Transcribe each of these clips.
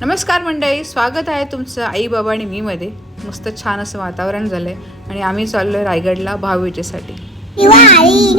नमस्कार मंडळी स्वागत आहे तुमचं आई बाबा आणि मी मध्ये. मस्त छान असं वातावरण झालंय आणि आम्ही चाललोय रायगडला भाऊबीजेसाठी वाळी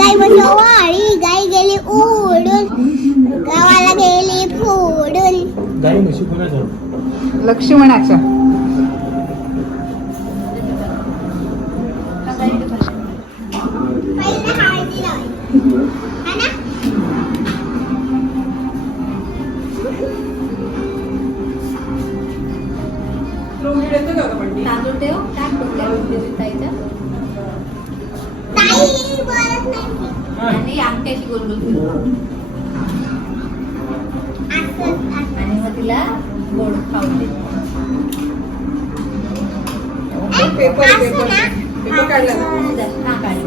आणि अंगठ्याची गोल गोल फिरव. असं, असं. आणि मग तिला गोड खाऊ दे असं ना? असं. जा, हा काढ.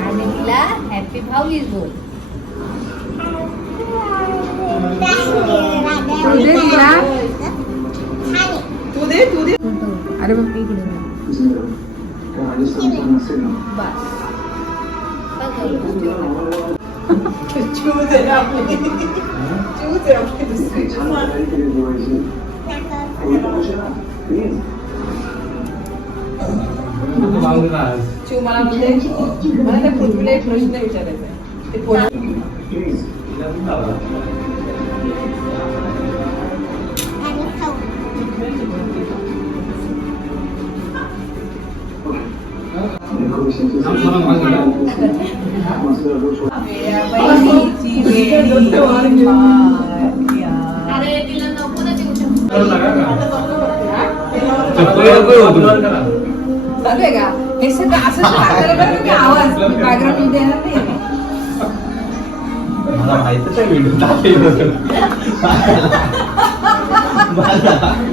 आणि तिला हॅपी भाऊलीज बोल तुझे तिला छान आहे. अरे बाप इकडे बस शिव मला म्हणते मला त्या पृथ्वीला एक प्रश्न विचारायचा आहे ते पोलीस आणि चालू आहे का हे सगळं असं आवाज बॅकग्राऊंड देणार नाही मला माहितच आहे व्हिडिओ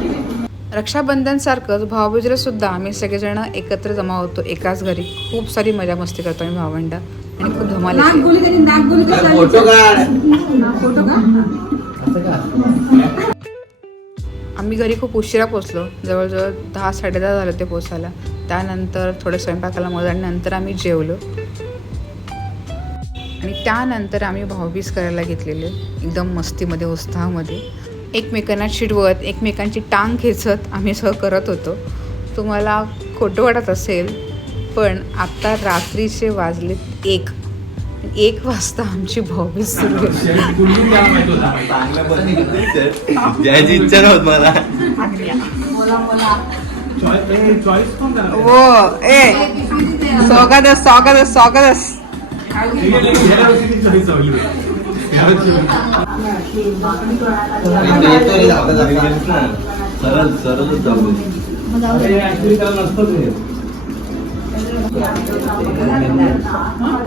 रक्षाबंधन सारखंच भाऊबीजेला सुद्धा आम्ही सगळेजण एकत्र जमा होतो एकाच घरी. खूप सारी मजा मस्ती करतो आम्ही भावंड. आणि खूप धमाल येते. फोटो काढ. आम्ही घरी खूप उशिरा पोचलो जवळजवळ दहा साडेदहा झालं ते पोचायला त्यानंतर थोडं स्वयंपाकाला मदत आणि नंतर आम्ही जेवलो. आणि त्यानंतर आम्ही भाऊबीज करायला घेतलेले. एकदम मस्तीमध्ये उत्साहामध्ये. एकमेकांना चिडवत एकमेकांची टांग खेचत आम्ही सह करत होतो. तुम्हाला खोटं वाटत असेल पण आता रात्रीचे वाजले एक. एक वाजता आमची भाऊबीज सुरू इच्छा नव्हत मला. हो ए स्वागत स्वागत स्वागत सरळ सरळ जाऊ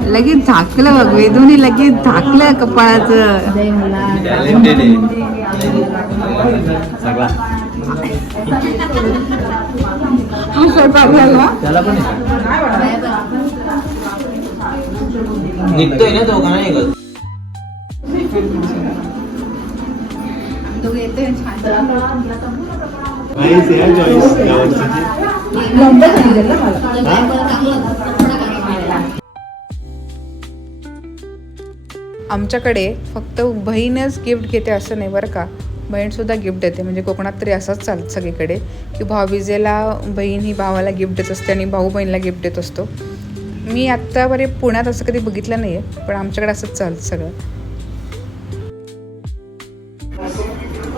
लगेच झाकलं बघ वेदूने लगेच झाकलं कपाळाचं. जय हा स्वयंपाक झाला? निघतोय ना तो का नाही निघत? आमच्याकडे फक्त बहीणच गिफ्ट घेते असं नाही बरं का. बहीणसुद्धा गिफ्ट देते. म्हणजे कोकणात तरी असंच चालतं सगळीकडे. की भाऊबीजेला बहीण ही भावाला गिफ्ट देत असते आणि भाऊ बहिणीला गिफ्ट देत असतो. मी आत्तापर्यंत पुण्यात असं कधी बघितलं नाही आहे पण आमच्याकडे असंच चालतं सगळं.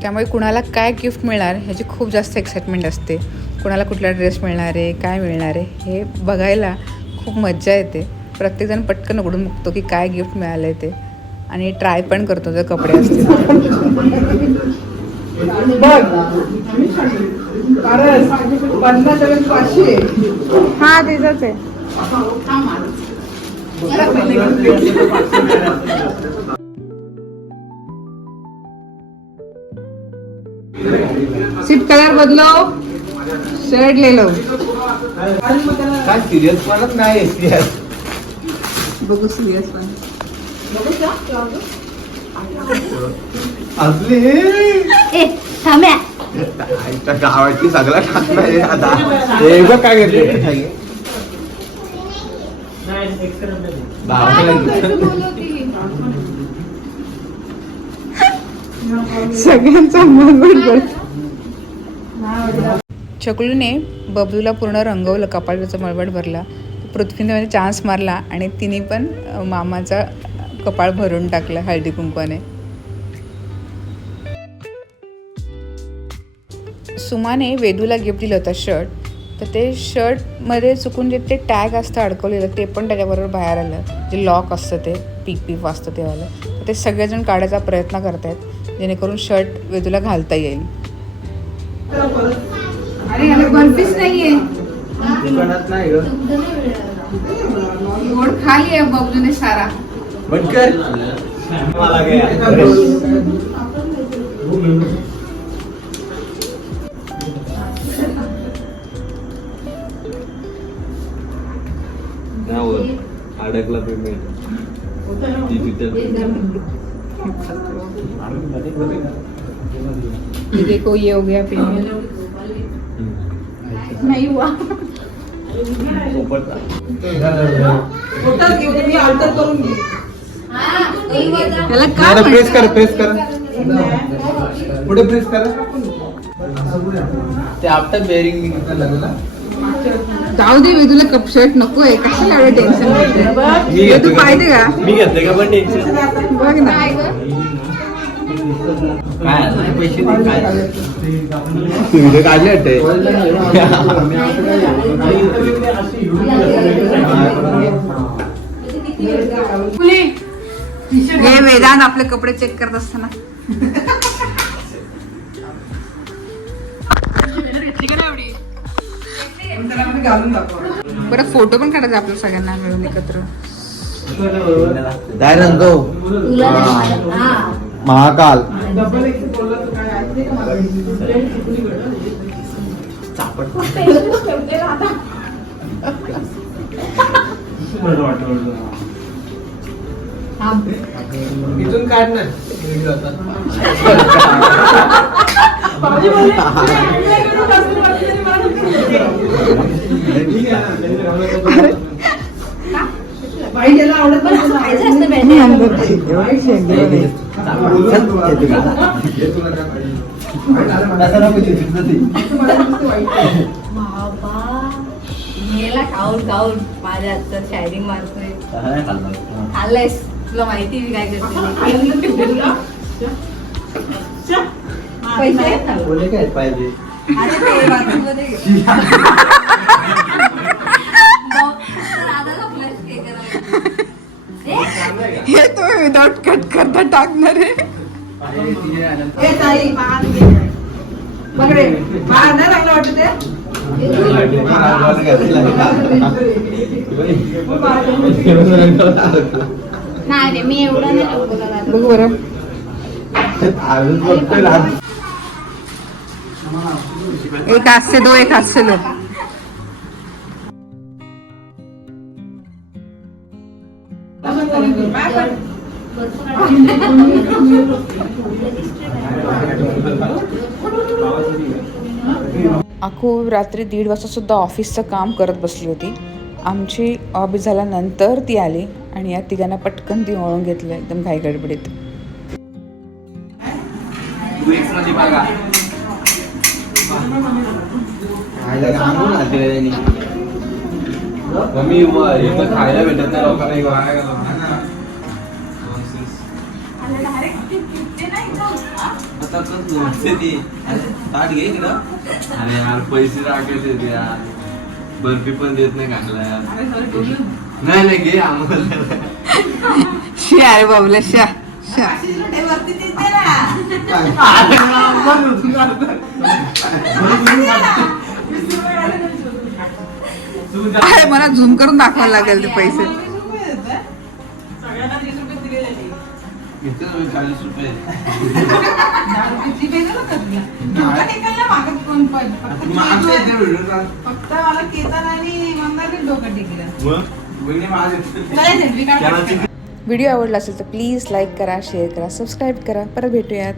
त्यामुळे कुणाला काय गिफ्ट मिळणार ह्याची खूप जास्त एक्साइटमेंट असते. कुणाला कुठला ड्रेस मिळणार आहे काय मिळणार आहे हे बघायला खूप मज्जा येते. प्रत्येकजण पटकन उघडून बघतो की काय गिफ्ट मिळालं आहे ते. आणि ट्राय पण करतो जर कपडे असतील बघ. कारण पन्नास हजार पाचशे. हा तिथंच आहे. सीट कलर बदलो शर्ट ले लो काय सिरियस म्हणत नाही सिरियस बघू सिरियस पण. असली ए थांब्या आईच्या गावाची सगळा टाकणार आता हे बघ काय घेतले सगळ्यांचा चकलूने बबलूला पूर्ण रंगवलं कपाळाचा मळवट भरला. पृथ्वीने म्हणजे चान्स मारला आणि तिने पण मामाचा कपाळ भरून टाकला हळदी कुंकवाने. सुमाने वेदूला गिफ्ट दिलं होतं शर्ट तर ते शर्टमध्ये चुकून जे ते टॅग असतं अडकवलेलं ते पण त्याच्याबरोबर बाहेर आलं. जे लॉक असतं ते पीक पीक वाजतं तेवालं तर ते सगळेजण काढायचा प्रयत्न करतायत जेणेकरून शर्ट वेदूला घालता येईल. अरे याला बर्फीच नाहीये. दुकानात नाही ग. गोड खाली आहे बबलूने सारा. बंद कर अडकला पेमेंट ये देखो ये हो गया पेमेंट नहीं हुआ। फोटोच घेऊ दे, मी अल्टर करून घे त्याला प्रेस कर? प्रेस कर. पुढे प्रेस कर. ते आफ्टर बेअरिंग लागला. जाऊ दे वेदूला कप शर्ट नको आहे. कशाला एवढं टेन्शन घेते मी वेदू पाहिजे का? मी घेतले का पण टेन्शन बघ ना. काय पैसे काय तुम्ही काढले हे वेदांत आपले कपडे चेक करत असताना. बरं फोटो पण काढायचा आपल्या सगळ्यांना मिळून एकत्र. काय हा. महाकाल एक बोलला तर काय ऐकते का मला इथून काढ ना. बाबा मेला खाऊन खाऊन माझ्या हातचं शायनिंग मारतोय खाल्लंयस तुला माहिती मी काय करते? पैसे? आहेत ना? काय पाहिजे? ते विदाउट कट करता टाकणार आहे वाटत? नाही रे मी एवढा नाही लवकर दादा. बघू बरं एक हाथ से दो एक हाथ से लो काय कर? अखो रात्री दीड वाजता सुद्धा ऑफिसचं काम करत बसली होती. आमची ऑफिस झाल्यानंतर ती आली. आणि या तिघांना पटकन ती वळून घेतलं एकदम घाई गडबडीत. खायला भेटत नाही लोकांना. अरे, यार पैसे राखायचे ते यार. बर्फी पण देत नाही खायला यार. नाही नाही घे आम्हाला. शे अरे बाबले शा अरे मला झूम करून दाखवायला लागेल ते पैसे. चाळीस रुपये. फक्त मला केतन आणि मंदारने डोकं टेकलं. व्हिडिओ आवडला असेल तर प्लीज लाईक करा शेअर करा सबस्क्राईब करा. परत भेटूयात.